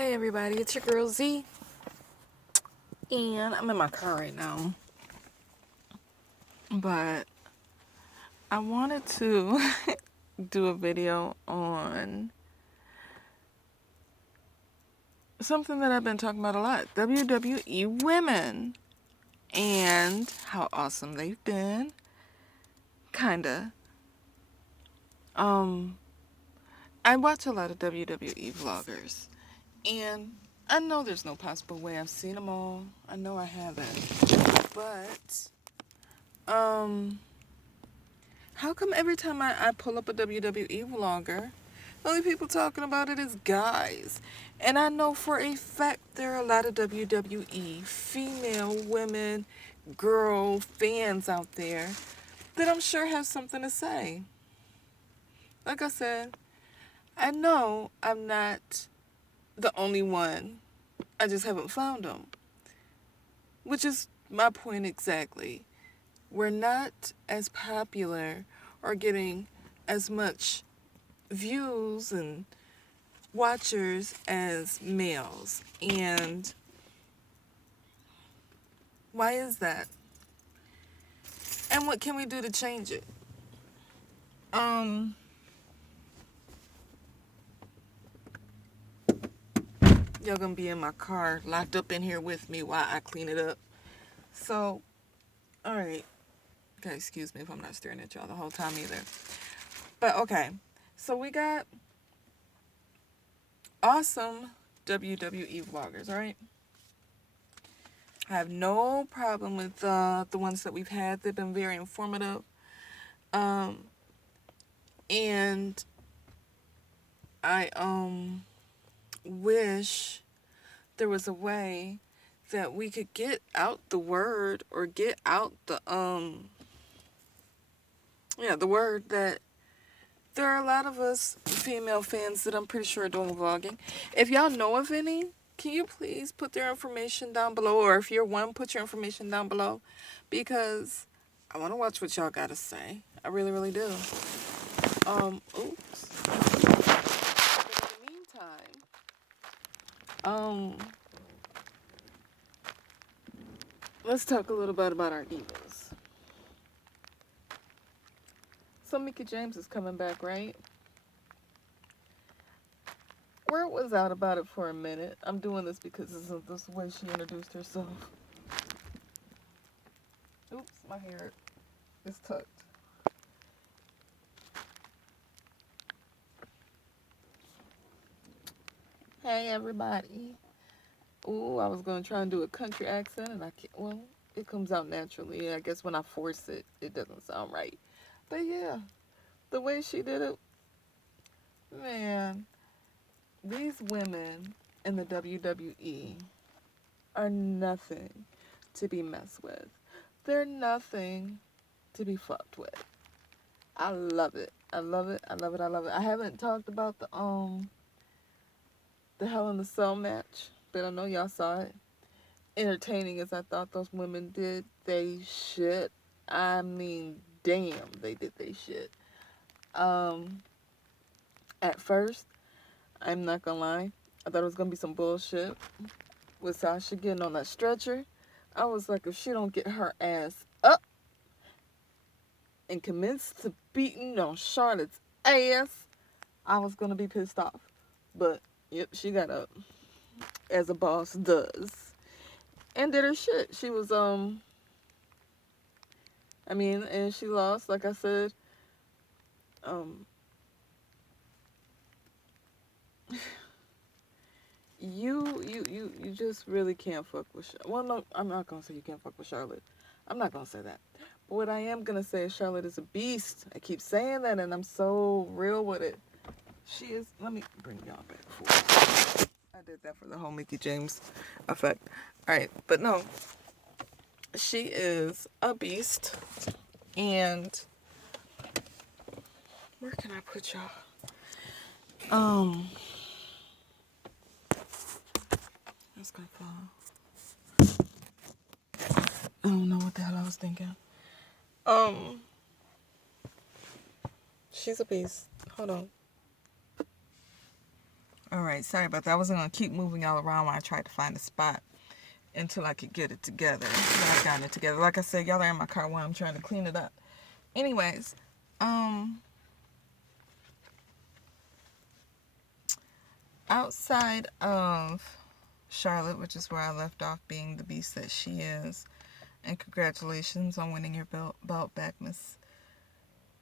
Hey everybody, it's your girl Z, and I'm in my car right now, but I wanted to do a video on something that I've been talking about a lot, WWE women, and how awesome they've been, kinda. I watch a lot of WWE vloggers, and I know there's no possible way I've seen them all. I know I haven't, but, how come every time I pull up a WWE vlogger, the only people talking about it is guys? And I know for a fact there are a lot of WWE female, women, girl fans out there that I'm sure have something to say. Like I said, I know I'm not the only one. I just haven't found them. Which is my point exactly. We're not as popular or getting as much views and watchers as males. And why is that? And what can we do to change it? Y'all gonna be in my car, locked up in here with me while I clean it up. So, alright. Okay, excuse me if I'm not staring at y'all the whole time either. But okay. So we got awesome WWE vloggers, right? I have no problem with the ones that we've had. They've been very informative. And I wish there was a way that we could get out the word or get out the the word that there are a lot of us female fans that I'm pretty sure are doing vlogging. If y'all know of any, can you please put their information down below? Or if you're one, put your information down below. Because I want to watch what y'all got to say. I really, really do. Oops. But in the meantime, let's talk a little bit about our divas. So Mickie James is coming back, right? Word was out about it for a minute. I'm doing this because this is the way she introduced herself. Oops, my hair is tucked. Hey, everybody. Ooh, I was going to try and do a country accent, and I can't. Well, it comes out naturally. I guess when I force it, it doesn't sound right. But yeah, the way she did it, man, these women in the WWE are nothing to be messed with. They're nothing to be fucked with. I love it. I love it. I love it. I love it. I haven't talked about the Hell in the Cell match, but I know y'all saw it. Entertaining as I thought those women did they shit. I mean, damn, they did they shit. At first, I'm not gonna lie, I thought it was gonna be some bullshit with Sasha getting on that stretcher. I was like, if she don't get her ass up and commence to beating on Charlotte's ass, I was gonna be pissed off. But yep, she got up as a boss does and did her shit. She was and she lost, like I said. You just really can't fuck with well, no, I'm not gonna say you can't fuck with Charlotte. I'm not gonna say that. But what I am gonna say is Charlotte is a beast. I keep saying that, and I'm so real with it. She is. Let me bring y'all back forward. I did that for the whole Mickie James effect. All right, but no, she is a beast. And where can I put y'all? That's gonna fall. I don't know what the hell I was thinking. She's a beast. Hold on. Alright, sorry about that. I wasn't going to keep moving y'all around while I tried to find a spot until I could get it together. But I've gotten it together. Like I said, y'all are in my car while I'm trying to clean it up. Anyways, outside of Charlotte, which is where I left off being the beast that she is, and congratulations on winning your belt back, Miss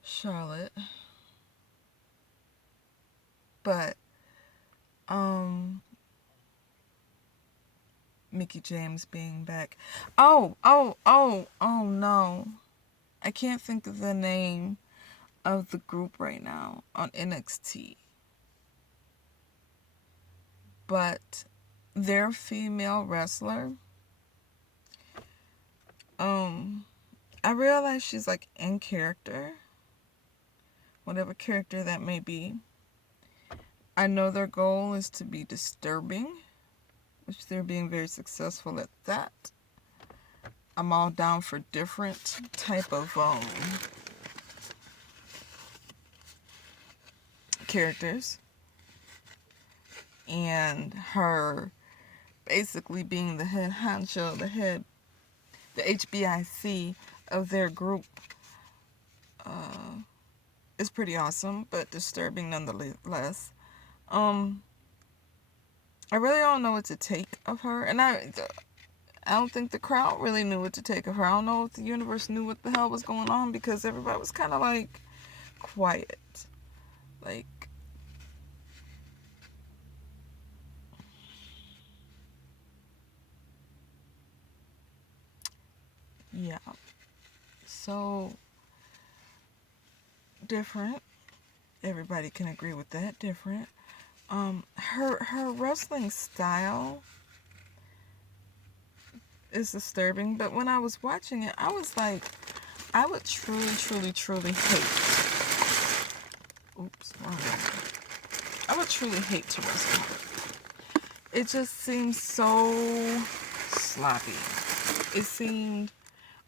Charlotte. But, Mickie James being back. Oh no. I can't think of the name of the group right now on NXT. But their female wrestler, I realize she's like in character, whatever character that may be. I know their goal is to be disturbing, which they're being very successful at that. I'm all down for different type of characters, and her basically being the head honcho, the HBIC of their group is pretty awesome, but disturbing nonetheless. I really don't know what to take of her, and I don't think the crowd really knew what to take of her. I don't know if the universe knew what the hell was going on, because everybody was kind of like quiet. Like, yeah. So, different. Everybody can agree with that. Different. Her wrestling style is disturbing, but when I was watching it, I was like, I would truly hate. Oops, wrong one. I would truly hate to wrestle her. It just seems so sloppy. It seemed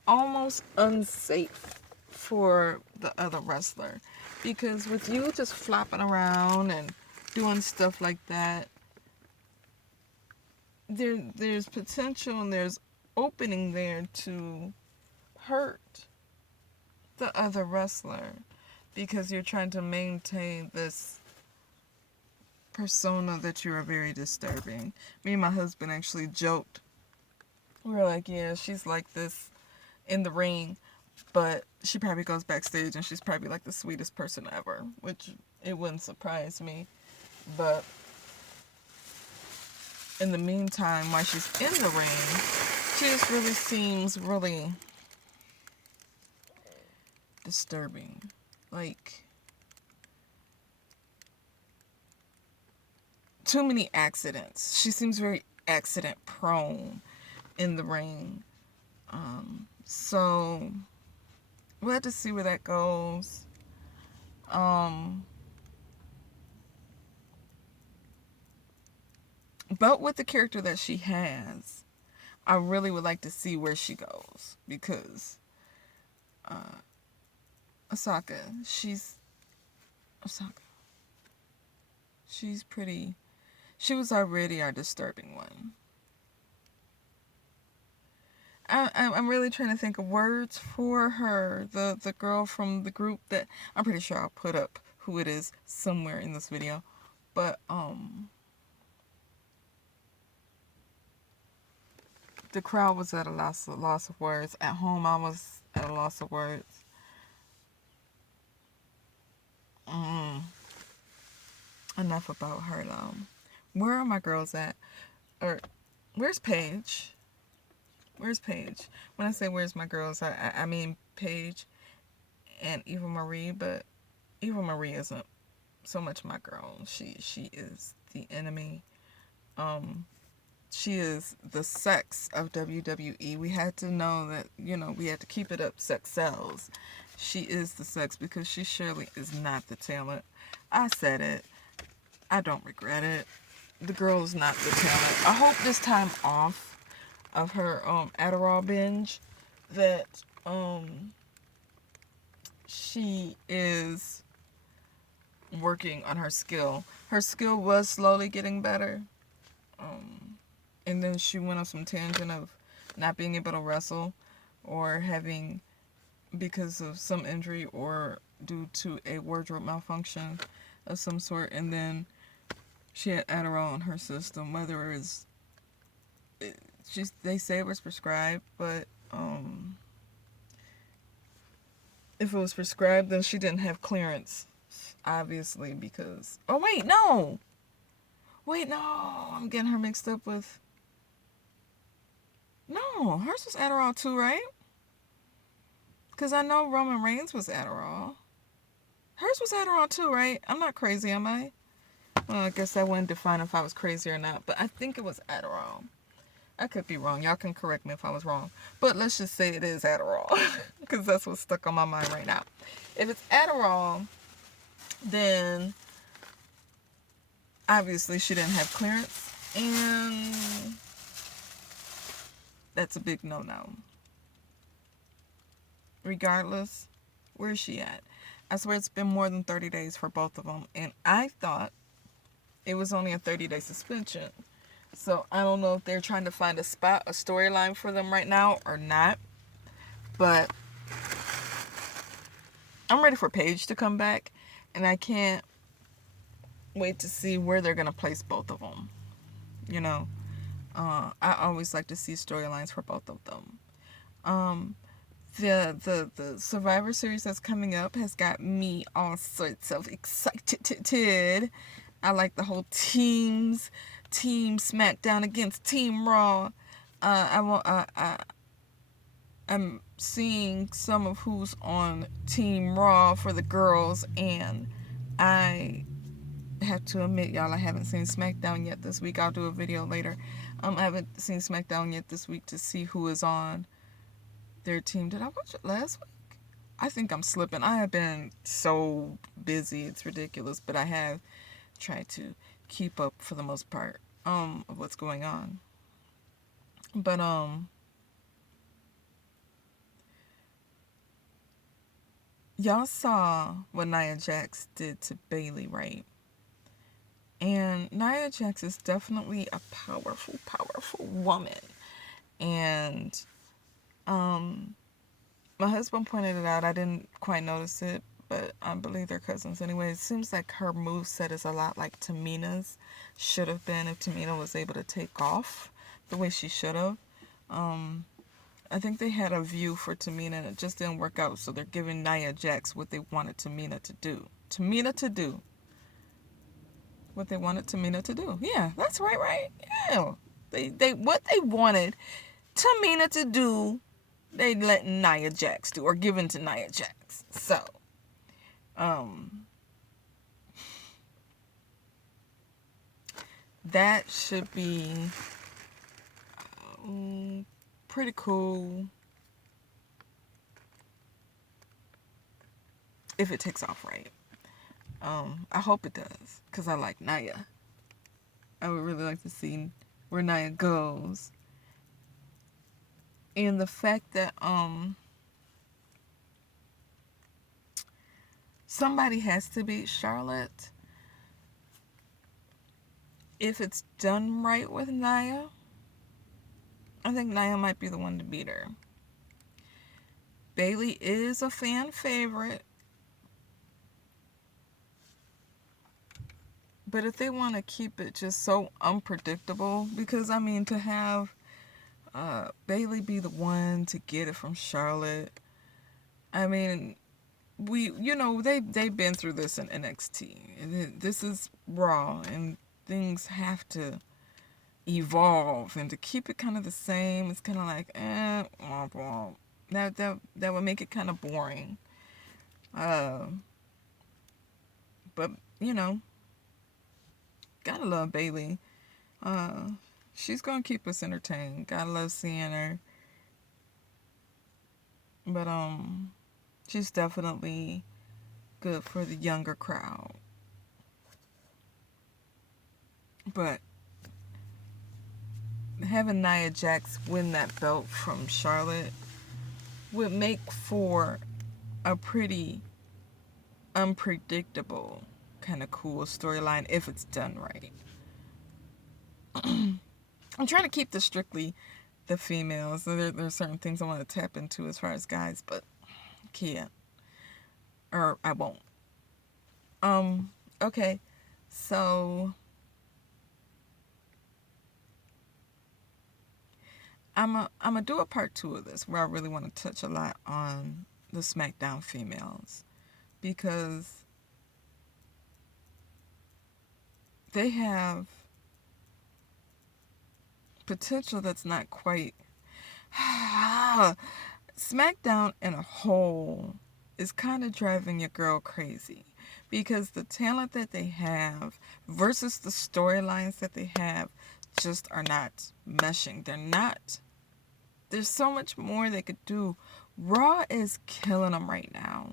almost unsafe for the other wrestler, because with you just flopping around and doing stuff like that, there's potential and there's opening there to hurt the other wrestler, because you're trying to maintain this persona that you are very disturbing. Me and my husband actually joked. We were like, yeah, she's like this in the ring, but she probably goes backstage and she's probably like the sweetest person ever, which it wouldn't surprise me. But in the meantime, while she's in the ring, she just really seems really disturbing. Like, too many accidents. She seems very accident prone in the ring. So we'll have to see where that goes. But with the character that she has, I really would like to see where she goes, because Osaka, she's pretty. She was already our disturbing one. I'm really trying to think of words for her. The girl from the group that I'm pretty sure I'll put up who it is somewhere in this video. But the crowd was at a loss of words. At home, I was at a loss of words. Enough about her though. Where are my girls at? Or where's Paige? Where's Paige? When I say where's my girls, I mean Paige and Eva Marie, but Eva Marie isn't so much my girl. She is the enemy. She is the sex of WWE. We had to know that, we had to keep it up. Sex sells. She is the sex, because she surely is not the talent. I said it. I don't regret it. The girl is not the talent. I hope this time off of her Adderall binge that she is working on her skill. Her skill was slowly getting better. And then she went on some tangent of not being able to wrestle or having, because of some injury or due to a wardrobe malfunction of some sort. And then she had Adderall in her system, whether it's, they say it was prescribed, but if it was prescribed, then she didn't have clearance, obviously, because, I'm getting her mixed up with, no, hers was Adderall too, right? Because I know Roman Reigns was Adderall. Hers was Adderall too, right? I'm not crazy, am I? Well, I guess I wouldn't define if I was crazy or not, but I think it was Adderall. I could be wrong. Y'all can correct me if I was wrong. But let's just say it is Adderall, because that's what's stuck on my mind right now. If it's Adderall, then obviously she didn't have clearance, and that's a big no-no. Regardless, where's she at? I swear it's been more than 30 days for both of them, and I thought it was only a 30-day suspension. So I don't know if they're trying to find a storyline for them right now or not. But I'm ready for Paige to come back, and I can't wait to see where they're going to place both of them. You know, I always like to see storylines for both of them. The Survivor Series that's coming up has got me all sorts of excited. I like the whole Team SmackDown against Team Raw. I'm seeing some of who's on Team Raw for the girls, and I have to admit, y'all, I haven't seen SmackDown yet this week. I'll do a video later. I haven't seen SmackDown yet this week to see who is on their team. Did I watch it last week? I think I'm slipping. I have been so busy, it's ridiculous, but I have tried to keep up for the most part of what's going on. But y'all saw what Nia Jax did to Bayley, right? And Nia Jax is definitely a powerful, powerful woman. And my husband pointed it out. I didn't quite notice it, but I believe they're cousins anyway. It seems like her moveset is a lot like Tamina's should have been if Tamina was able to take off the way she should have. I think they had a view for Tamina and it just didn't work out, so they're giving Nia Jax what they wanted Tamina to do. What they wanted Tamina to do. Yeah, that's right? Yeah. They what they wanted Tamina to do, they let Nia Jax do, or given to Nia Jax. So, that should be pretty cool if it takes off right. I hope it does, because I like Nia. I would really like to see where Nia goes. And the fact that somebody has to beat Charlotte if it's done right with Nia. I think Nia might be the one to beat her. Bayley is a fan favorite. But if they want to keep it just so unpredictable, because I mean, to have Bayley be the one to get it from Charlotte, I mean, they've been through this in NXT. This is Raw, and things have to evolve, and to keep it kind of the same, it's kind of like, that would make it kind of boring. But gotta love Bayley. She's gonna keep us entertained. Gotta love seeing her. But she's definitely good for the younger crowd. But having Nia Jax win that belt from Charlotte would make for a pretty unpredictable kind of cool storyline if it's done right. I'm trying to keep this strictly the females. There's certain things I want to tap into as far as guys, but can't. Or I won't. Okay. So I'm gonna do a part 2 of this where I really want to touch a lot on the SmackDown females, because they have potential that's not quite SmackDown in a whole is kind of driving your girl crazy, because the talent that they have versus the storylines that they have just are not meshing. There's so much more they could do. Raw is killing them right now.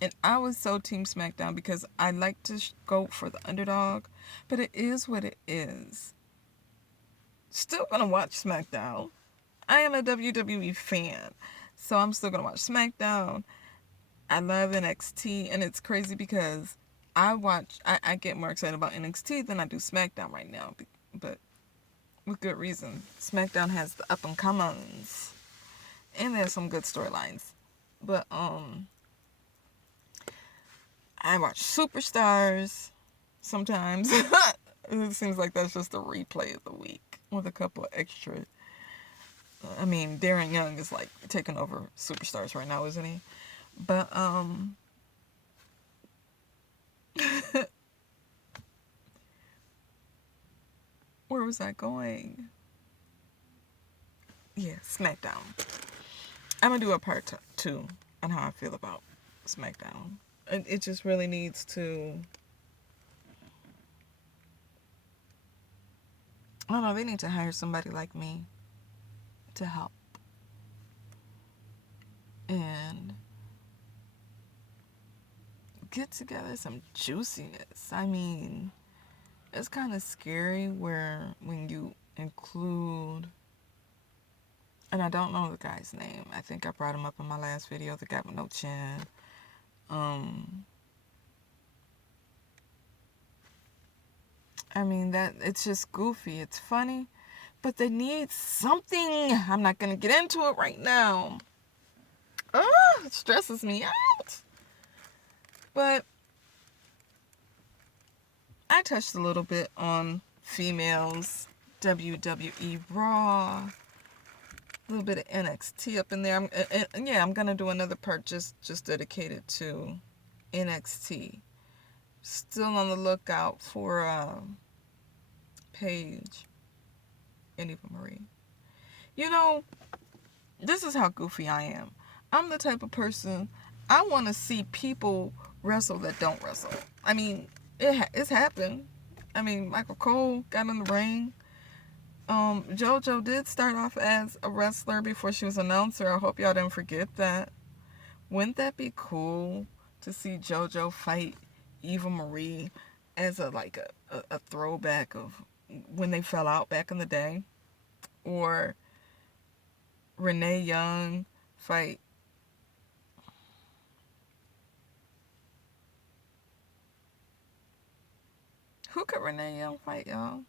And I was so Team SmackDown because I like to go for the underdog, but it is what it is. Still gonna watch SmackDown. I am a WWE fan, so I'm still gonna watch SmackDown. I love NXT, and it's crazy because I get more excited about NXT than I do SmackDown right now, but with good reason. SmackDown has the up and comings, and there's some good storylines. But I watch Superstars sometimes. It seems like that's just a replay of the week with a couple of extra. I mean, Darren Young is like taking over Superstars right now, isn't he? But where was I going? Yeah, SmackDown. I'm gonna do a part 2 on how I feel about SmackDown. It just really needs to. I don't know. They need to hire somebody like me to help and get together some juiciness. I mean, it's kind of scary when you include, and I don't know the guy's name. I think I brought him up in my last video, the guy with no chin. I mean, that it's just goofy. It's funny, but they need something. I'm not going to get into it right now. It stresses me out. But I touched a little bit on females, WWE Raw, a little bit of NXT up in there. I'm going to do another part just dedicated to NXT. Still on the lookout for Paige and Eva Marie. You know, this is how goofy I am. I'm the type of person, I want to see people wrestle that don't wrestle. I mean, it's happened. I mean, Michael Cole got in the ring. JoJo did start off as a wrestler before she was an announcer. I hope y'all didn't forget that. Wouldn't that be cool to see JoJo fight Eva Marie as a throwback of when they fell out back in the day? Or Renee Young fight who could Renee Young fight, y'all?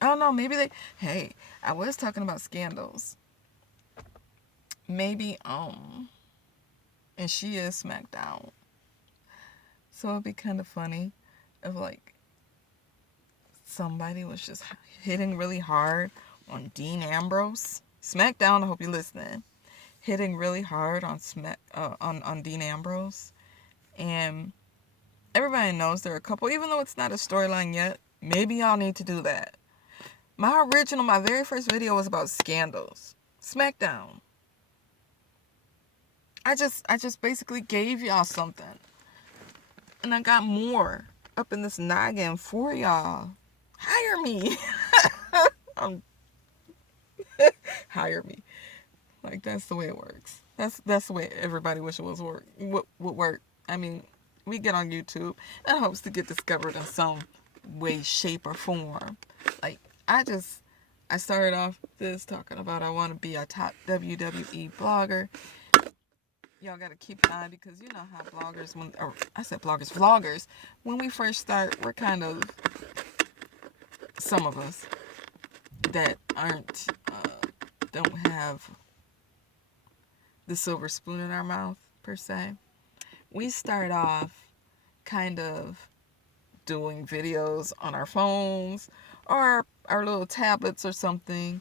I don't know, maybe hey, I was talking about scandals. Maybe and she is SmackDown. So it'd be kind of funny if somebody was just hitting really hard on Dean Ambrose. SmackDown, I hope you're listening. Hitting really hard on on Dean Ambrose. And everybody knows they're a couple, even though it's not a storyline yet. Maybe y'all need to do that. My very first video was about scandals. SmackDown. I just basically gave y'all something. And I got more up in this noggin for y'all. Hire me. Hire me. That's the way it works. That's the way everybody wishes would work. I mean, we get on YouTube in hopes to get discovered in some way, shape, or form. I started off this talking about I want to be a top WWE blogger. y'all got to keep an eye, because you know how bloggers, vloggers, when we first start, we're kind of, some of us that don't have the silver spoon in our mouth, per se. We start off kind of doing videos on our phones or our little tablets or something,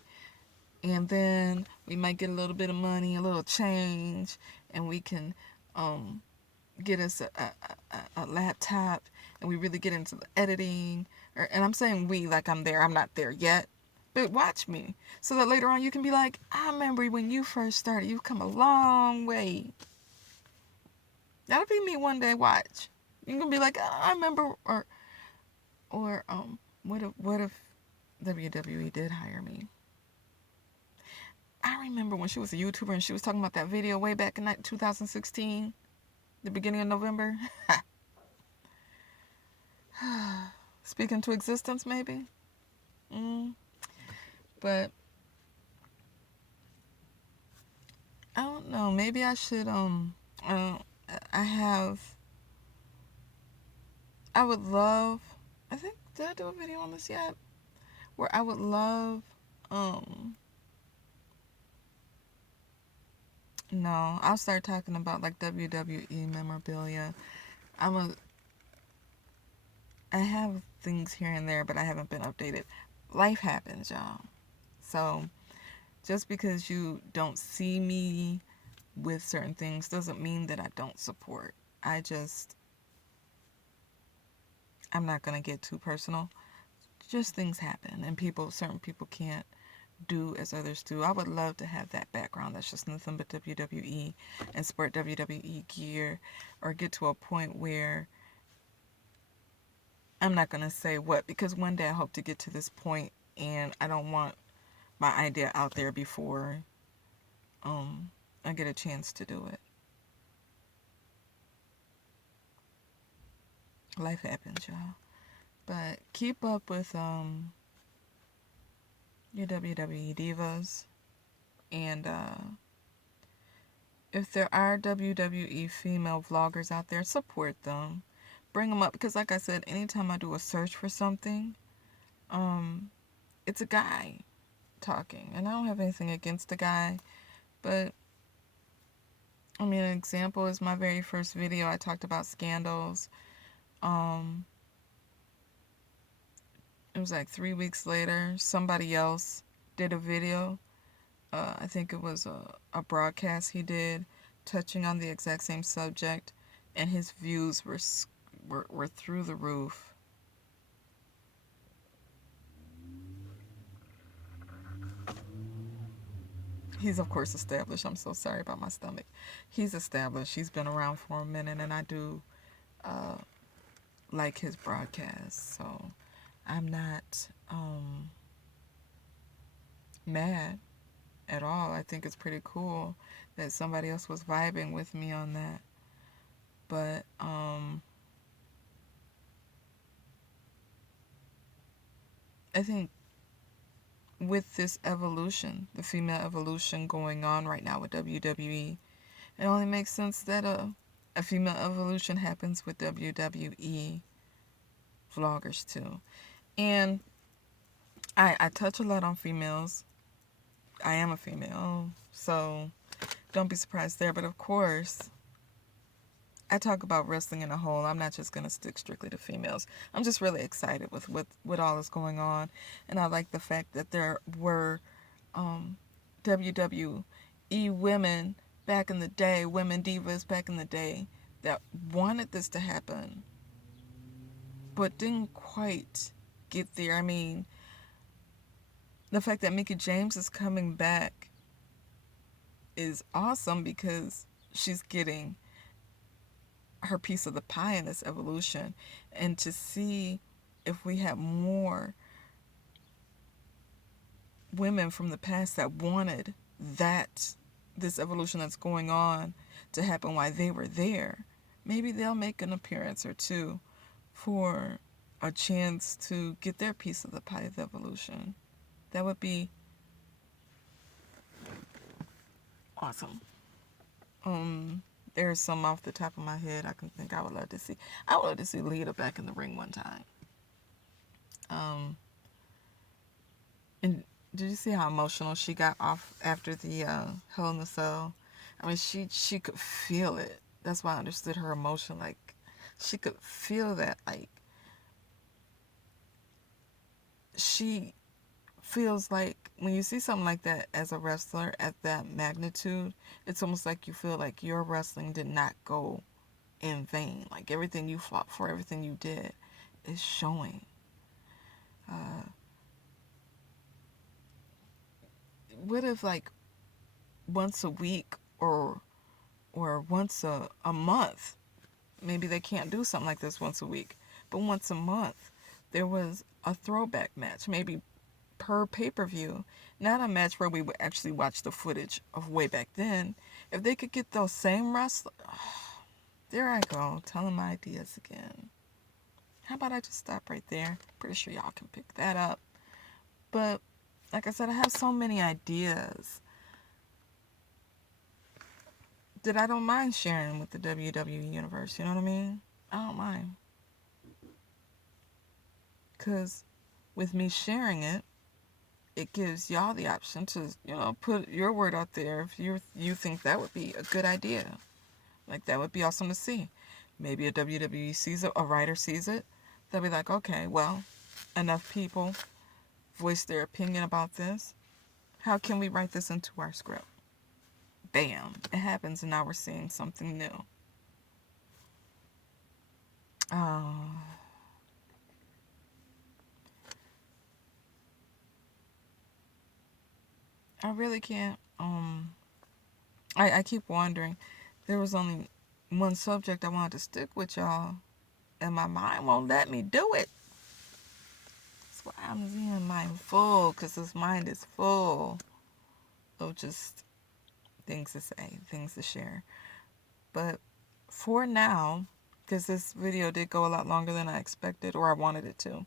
and then we might get a little bit of money, a little change, and we can get us a laptop, and we really get into the editing. And I'm saying we like I'm not there yet, but watch me, so that later on you can be like, I remember when you first started, you've come a long way. That'll be me one day. Watch. You can be like, oh, I remember, or what if WWE did hire me? I remember when she was a YouTuber and she was talking about that video way back in 2016, the beginning of November. Speak into existence, maybe. But I don't know. Maybe I should. I would love. I think, did I do a video on this yet? Where I would love. No, I'll start talking about like WWE memorabilia. I have things here and there, but I haven't been updated. Life happens, y'all. So just because you don't see me with certain things doesn't mean that I don't support. I'm not going to get too personal. Just things happen, and certain people can't do as others do. I would love to have that background that's just nothing but WWE and sport WWE gear, or get to a point where I'm not going to say what, because one day I hope to get to this point, and I don't want my idea out there before I get a chance to do it. Life happens, y'all. But keep up with your WWE divas, and if there are WWE female vloggers out there, support them. Bring them up, because like I said, anytime I do a search for something, it's a guy talking, and I don't have anything against the guy, but I mean, an example is my very first video. I talked about scandals. It was like 3 weeks later, somebody else did a video. I think it was a broadcast he did, touching on the exact same subject, and his views were through the roof. He's, of course, established. I'm so sorry about my stomach. He's established. He's been around for a minute, and I do like his broadcasts. So I'm not mad at all. I think it's pretty cool that somebody else was vibing with me on that. But I think with this evolution, the female evolution going on right now with WWE, it only makes sense that a female evolution happens with WWE vloggers too. And I touch a lot on females. I am a female, so don't be surprised there. But of course, I talk about wrestling in a whole. I'm not just going to stick strictly to females. I'm just really excited with what all is going on. And I like the fact that there were WWE women back in the day, women divas back in the day, that wanted this to happen, but didn't quite get there. I mean, the fact that Mickie James is coming back is awesome, because she's getting her piece of the pie in this evolution. And to see if we have more women from the past that wanted this evolution that's going on to happen while they were there, maybe they'll make an appearance or two for a chance to get their piece of the pie of the evolution. That would be awesome. There's some off the top of my head I can think I would love to see. I would love to see Lita back in the ring one time. Um, and did you see how emotional she got off after the Hell in the Cell? I mean, she could feel it. That's why I understood her emotion. Like, she could feel that. Like, she feels like when you see something like that as a wrestler at that magnitude, it's almost like you feel like your wrestling did not go in vain. Like everything you fought for, everything you did is showing. Uh, what if like once a week or once a month, maybe they can't do something like this once a week, but once a month there was a throwback match, maybe per pay-per-view, not a match where we would actually watch the footage of way back then. If they could get those same wrestlers, there I go, telling my ideas again. How about I just stop right there? Pretty sure y'all can pick that up. But like I said, I have so many ideas that I don't mind sharing with the WWE universe. You know what I mean? I don't mind. Because with me sharing it, it gives y'all the option to, put your word out there if you think that would be a good idea. Like, that would be awesome to see. Maybe a WWE sees it, a writer sees it. They'll be like, okay, well, enough people voice their opinion about this. How can we write this into our script? Bam. It happens, and now we're seeing something new. Oh, I really can't. I keep wondering. There was only one subject I wanted to stick with, y'all, and my mind won't let me do it. That's why I'm being mindful, because this mind is full of just things to say, things to share. But for now, because this video did go a lot longer than I expected or I wanted it to.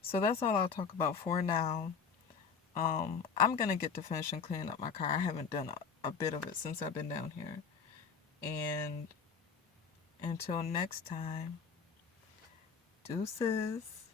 So that's all I'll talk about for now. I'm going to get to finishing cleaning up my car. I haven't done a bit of it since I've been down here. And until next time, deuces.